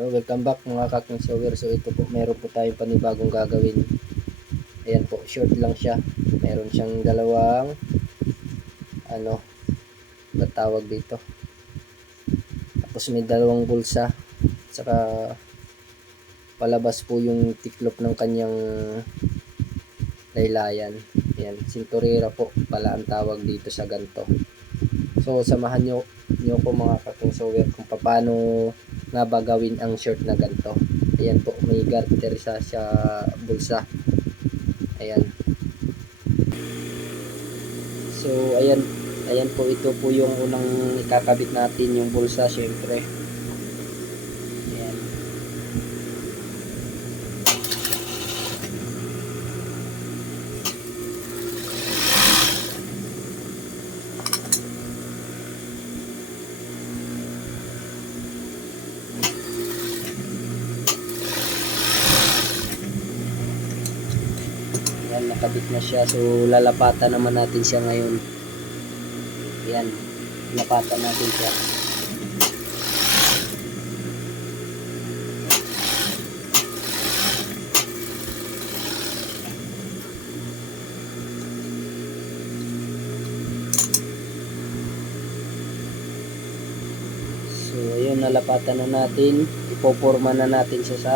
So, welcome back mga kaking sewer. So, ito po, meron po tayong panibagong gagawin. Ayan po, short lang siya. Meron siyang dalawang, ano, ba tawag dito. Tapos may dalawang bulsa. Saka, palabas po yung tiklop ng kanyang laylayan. Ayan, sinturera po pala ang tawag dito sa ganto. So, samahan nyo, nyo ko mga kaking sewer kung paano nga ba gawin ang short na ganito. Ayan po, may garter sa, sa bulsa. Ayan. So, ayan, ayan po, ito po yung unang ikakabit natin yung bulsa, syempre. Ayan. Ayan, nakabit na siya. So, lalapatan naman natin siya ngayon. Ayan, lapatan natin siya. So, ayun, nalapatan na natin. Ipoporma na natin siya sa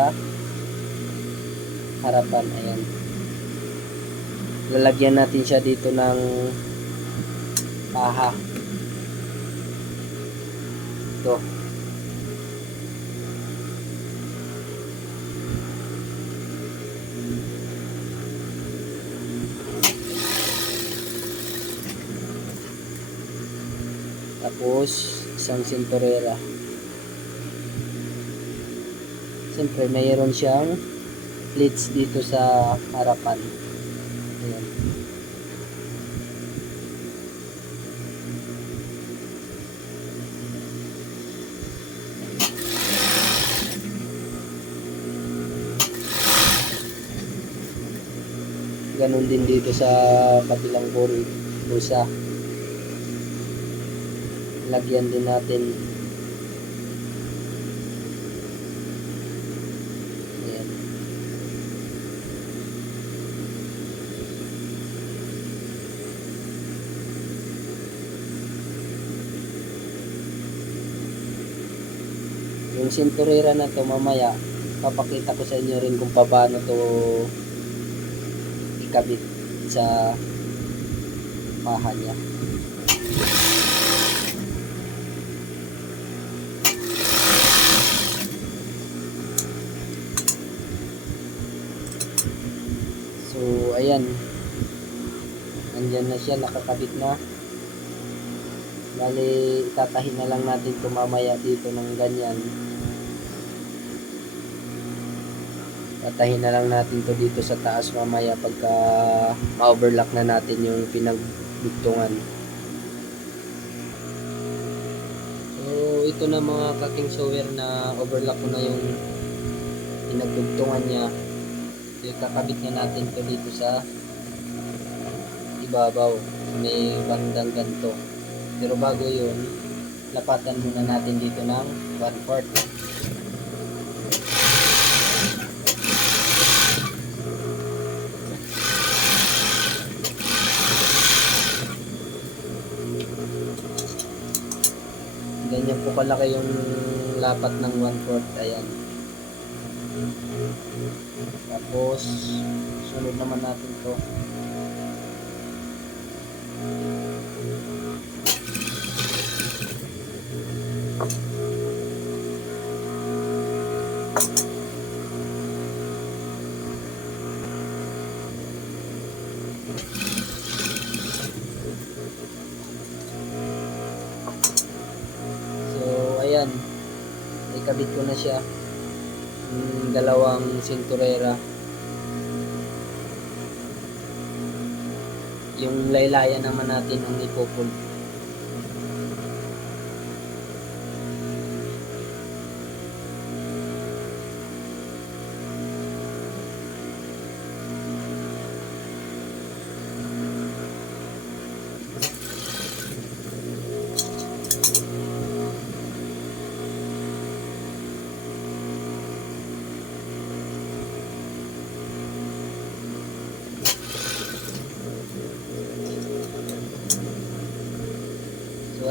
harapan. Ayan lalagyan natin siya dito ng paha. Ito. Tapos isang sinturera siyempre mayroon siyang plates dito sa harapan Ayan. Ganon din dito sa kabilang bul bulsa. Lagyan din natin. Ayan. Yung sinturera na to mamaya, papakita ko sa inyo rin kung paano to ikabit sa paha niya. So, ayan. Nandyan na siya, nakakabit na. Bali, itatahin na lang natin ito mamaya dito ng ganyan. Tatahin na lang natin to dito sa taas mamaya pagka ma-overlock na natin yung pinagdugtungan. So, ito na mga kaking sewer na overlock ko na yung pinagdugtungan niya. So, ikakabit na natin to dito sa ibabaw. May bandang ganito. Pero bago yun, lapatan muna natin dito ng 1 4 Ganyan po kalaki yung lapat ng 1 4 Ayan. Tapos, sunod naman natin to. Ayan. Ikabit ko na siya. Yung dalawang sinturera. Yung laylayan naman natin ang ipupul.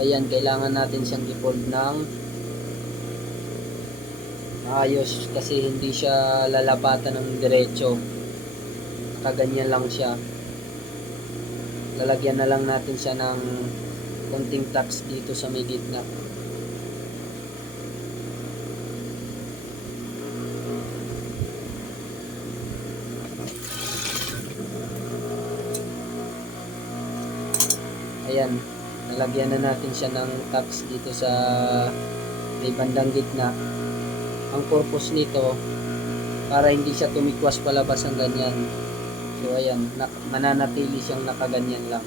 Ayan, kailangan natin siyang i-fold ng maayos kasi hindi siya lalapatan ng diretso. Nakaganyan lang siya. Lalagyan na lang natin siya ng konting tax dito sa may gitna. Ayan, nalagyan na natin siya ng tax dito sa may bandang gitna. Ang purpose nito, para hindi siya tumikwas palabas ang ganyan. So ayan, mananatili siyang nakaganyan lang.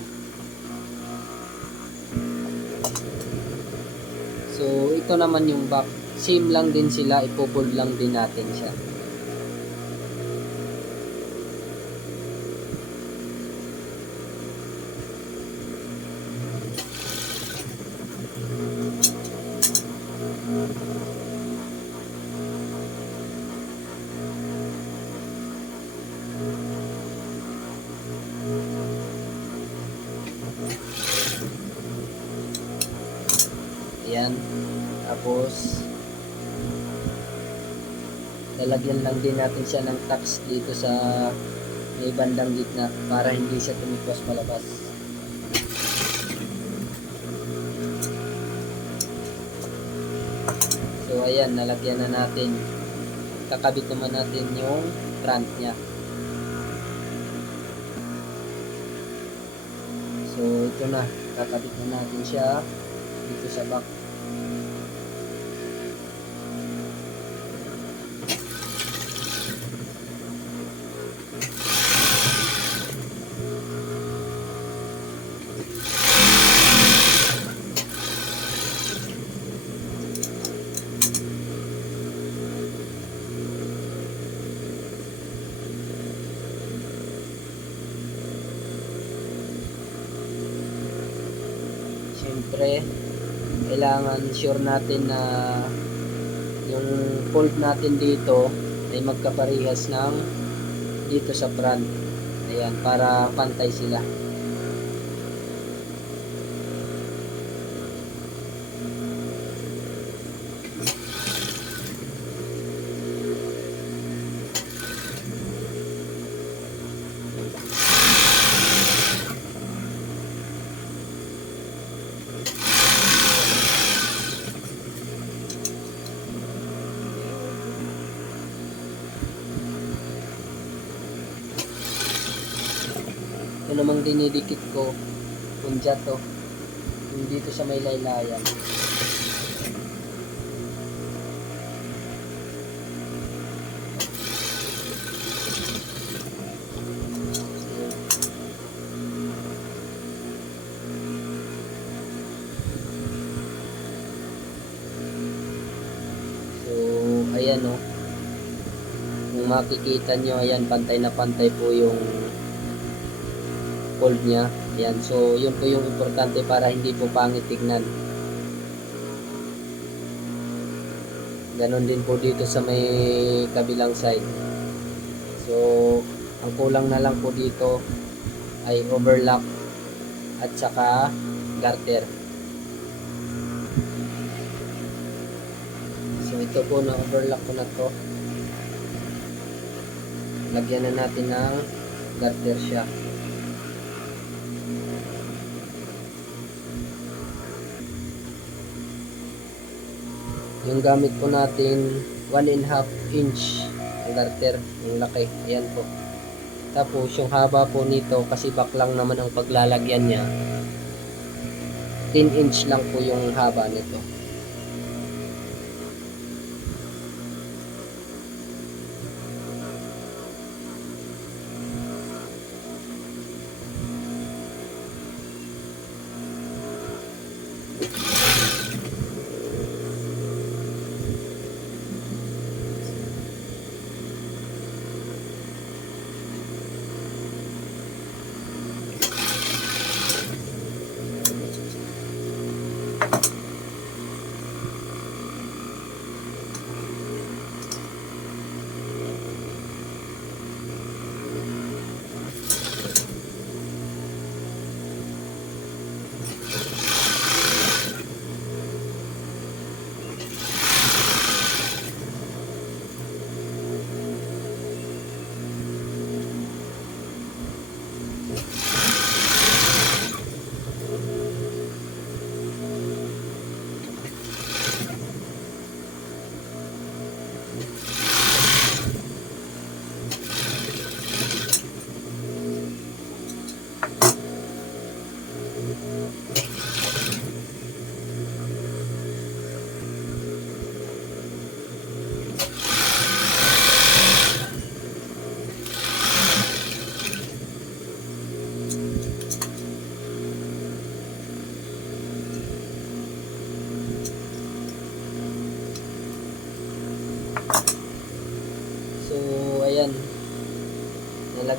So ito naman yung back. Same lang din sila, ipopold lang din natin siya. Tapos, lalagyan lang din natin siya ng tax dito sa may bandang gitna para hindi siya tumikwas palabas. So, ayan, nalagyan na natin. Kakabit naman natin yung front niya. So, ito na. Kakabit na natin siya dito sa back. Siyempre, kailangan sure natin na yung fold natin dito ay magkaparehas ng dito sa front. Ayan, para pantay sila. Ito namang dinidikit ko, punja to. Yung dito sa may laylayan. Ayan o. Kung makikita nyo, ayan, pantay na pantay po yung fold niya. Ayan, so yun po yung importante para hindi po pangit tignan. Ganon din po dito sa may kabilang side. So, ang kulang na lang po dito ay overlock at saka garter. So, ito po na overlock ko na to. Lagyan na natin ng garter siya. Yung gamit po natin 1 and half inch ang garter yung laki. Ayan po. Tapos yung haba po nito kasi back lang naman ang paglalagyan niya 10 inch lang po yung haba nito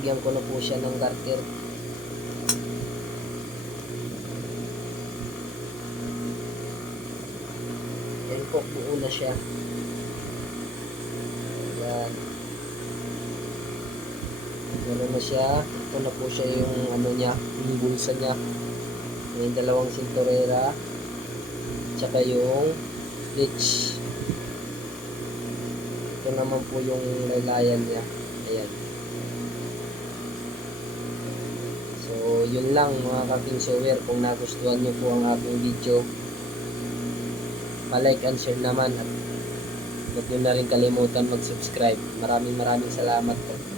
Nalagyan ko na po siya ng garter. Ayan po, buo na siya. Ayan. Ano na siya. Ito na po siya yung ano niya, yung bulsa niya. May dalawang sinturera. Tsaka yung hitch. Ito naman po yung laylayan niya. Ayan. So, yun lang mga ka-king sewer. Kung nagustuhan nyo po ang aking video, palike and share naman. At huwag nyo na rin kalimutan mag-subscribe. Maraming maraming salamat po.